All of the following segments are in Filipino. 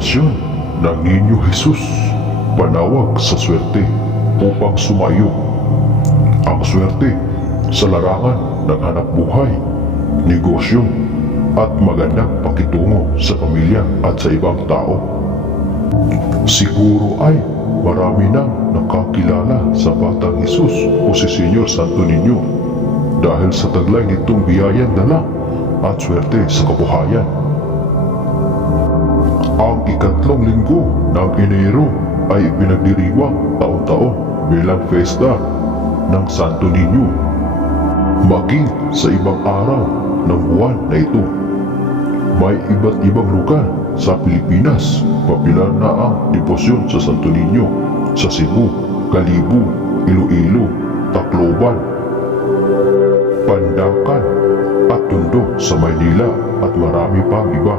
orasyon ng Niño Jesus, panawag sa swerte upang sumayo. Ang swerte sa larangan ng hanap buhay, negosyo, at magandang pakitungo sa pamilya at sa ibang tao. Siguro ay marami nang nakakilala sa Batang Jesus o si Senyor Santo Niño dahil sa taglay nitong biyayang dala at swerte sa kabuhayan. Ang ikatlong linggo ng Enero ay ipinagdiriwang taon-taon bilang festa ng Santo Niño. Maging sa ibang araw ng buwan na ito, may iba't ibang lugar sa Pilipinas popular na ang debosyon sa Santo Niño sa Cebu, Kalibo, Iloilo, Tacloban, Pandacan at Tondo sa Maynila at marami pang iba.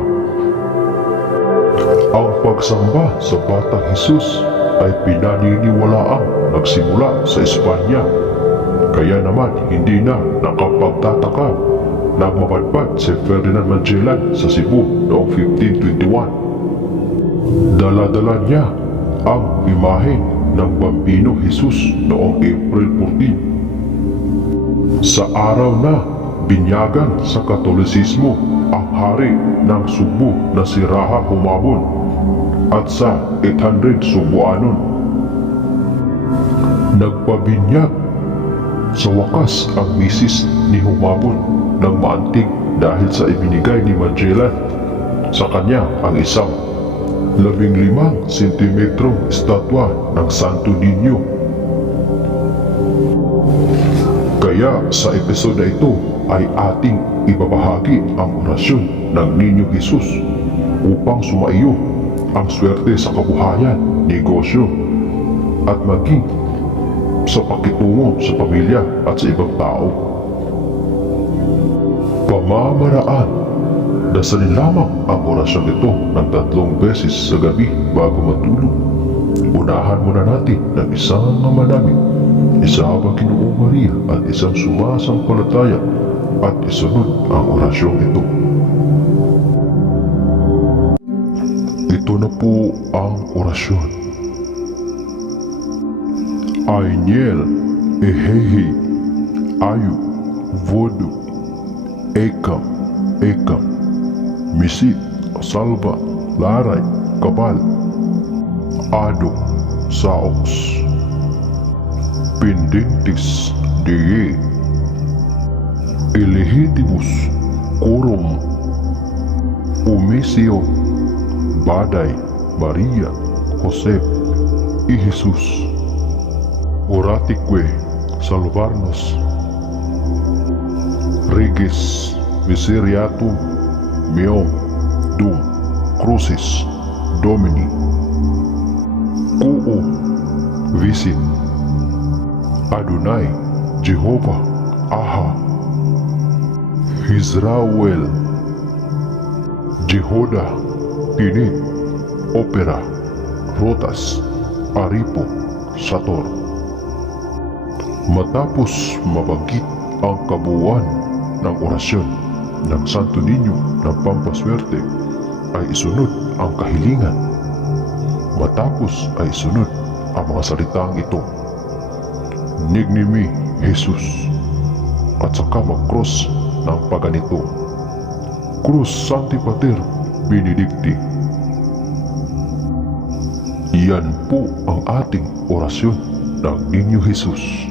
Ang pagsamba sa Batang Jesus ay pinaniniwalaang nagsimula sa Espanya, kaya naman hindi na nakapagtataka na mapadpad si Ferdinand Magellan sa Cebu noong 1521. Dala-dala niya ang imahe ng Bambino Jesus noong April 14. Sa araw na binyagan sa Katolisismo ang hari ng Subo na si Raha Humabon at sa 800 Subuanon, nagpabinyag sa wakas ang misis ni Humabon ng maantig dahil sa ibinigay ni Magellan sa kanya ang isang 15 sentimetrong estatwa ng Santo Niño. Kaya sa episode na ito ay ating ibabahagi ang orasyon ng Niño Jesus upang sumaiyo ang swerte sa kabuhayan, negosyo, at maging sa pakitungo sa pamilya at sa ibang tao. Pamamaraan, dasalin lamang ang orasyon ito ng 3 beses sa gabi bago matulog. Unahan muna natin ng isang manamit, isa habang Ginoo Maria at isang sumasampalataya at isunod ang orasyong ito. Ito na po ang orasyon. Ainiel, Ehehe, Ayu, Vodu, Ekam, Misit, Salva, Laray, Kabal, Ado, Saox, Pendentes, Deye, Elegitimus, Corum, Umesio, Baday, Maria, Josep, y Jesus. Oratique, Salvarnos, Regis, Miseriatum, Meum, Dum, Crucis, Domini, Quo, Visit, Adonai, Jehovah, Aha, Israel, Jehoda, Pinit, Opera, Rotas, Aripo, Sator. Matapos mabanggit ang kabuuan ng orasyon ng Santo Niño ng pampaswerte, ay isunod ang kahilingan. Matapos ay isunod ang mga salitang ito, Nignimi Jesus, at saka mag-cross ng paganito, Cruz Sancti Pater Benedicti. Iyan po ang ating orasyon ng Niño Jesus.